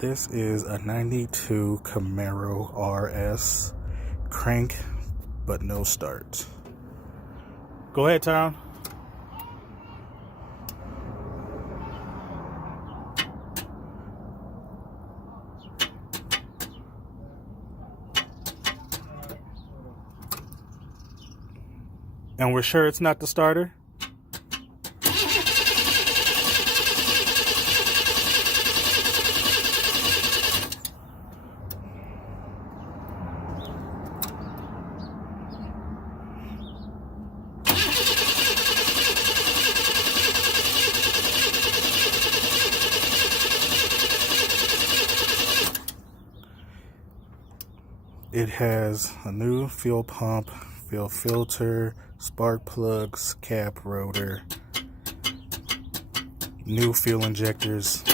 This is a 92 Camaro RS, crank but no start. Go ahead, Tom. And we're sure it's not the starter? It has a new fuel pump, fuel filter, spark plugs, cap rotor, new fuel injectors.